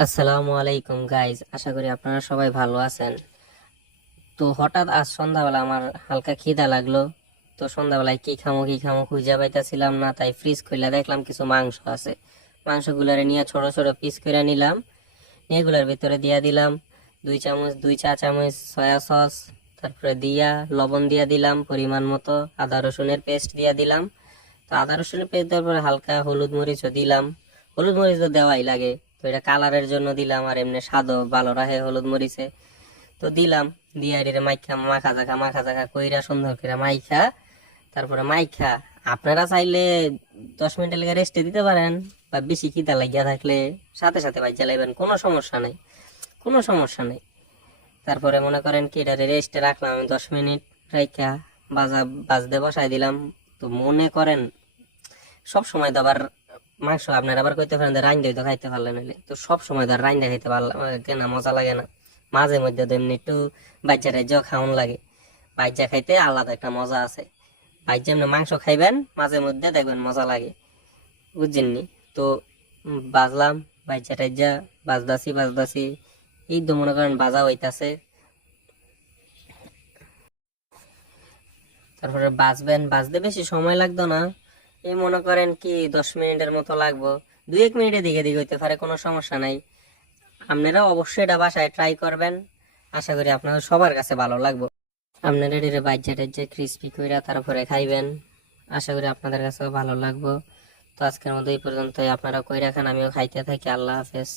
আসসালামু আলাইকুম গাইজ, আশা করি আপনারা সবাই ভালো আছেন। তো হঠাৎ আজ সন্ধ্যাবেলা আমার হালকা খিদা লাগলো। তো সন্ধ্যাবেলায় কি খামো খুঁজে পাইতাছিলাম না, তাই ফ্রিজ খুলে দেখলাম কিছু মাংস আছে। মাংসগুলারে নিয়ে ছোট ছোট পিস করে নিলাম, নিয়ে এগুলার ভিতরে দিয়া দিলাম 2 চা চামচ সয়া সস, তারপরে দিয়া লবণ দিয়া দিলাম পরিমাণ মতো, আদা রসুনের পেস্ট দিয়া দিলাম। তো আদা রসুনের পেস্ট দেওয়ার পরে হালকা হলুদ মরিচও দিলাম। হলুদ মরিচ তো দেওয়াই লাগে, তো এটা কালারের জন্য দিলাম, আর এমনি স্বাদও ভালো রাখে হলুদ মরিচে। তো দিলাম, দিয়া এর মাখা জাখা কইরা সুন্দর করে মাইখা, তারপরে মাইখা আপনারা চাইলে 10 মিনিটের লেগে রেস্টে দিতে পারেন, বা বেশি খিদা লাগিয়া থাকলে সাথে সাথে বাইজা লাইবেন, কোনো সমস্যা নাই। তারপরে মনে করেন কি এটা রেস্টে রাখলাম আমি 10 মিনিট, রাইখা বাজতে বসাই দিলাম। তো মনে করেন সব সময় তো আবার মাংস আপনার আবার কইতে পারেন যে রাইন্দা তো খাইতে পারলেন হইলে, তো সব সময় তো আর রাইন্দা খাইতে পারলাম না, মজা লাগে না। মাঝে মধ্যে তো এমনি একটু বাচ্চা টাইজা খাওয়ান লাগে, বাচ্চা খাইতে আলাদা একটা মজা আছে। বাচ্চা এমনি মাংস খাইবেন মাঝে মধ্যে, দেখবেন মজা লাগে, বুঝছেননি? তো বাজলাম, বাচ্চা টাইজা বাজদাসি এই তো মনে করেন বাজা হইতাছে। তারপরে বাজতে বেশি সময় লাগতো না, এই মনে করেন কি 10 মিনিটের মতো লাগবো। 2-1 মিনিটের দিকে দিকে হইতে পারে, কোনো সমস্যা নাই। আপনারা অবশ্যই এটা বাসায় ট্রাই করবেন, আশা করি আপনাদের সবার কাছে ভালো লাগবে। আপনারা এটা বাজ্যা টাজ্যা ক্রিস্পি কইরা তারপরে খাইবেন, আশা করি আপনাদের কাছেও ভালো লাগবে। তো আজকের মতো এই পর্যন্তই, আপনারা কইরা খান, আমিও খাইতে থাকি। আল্লাহ হাফেজ।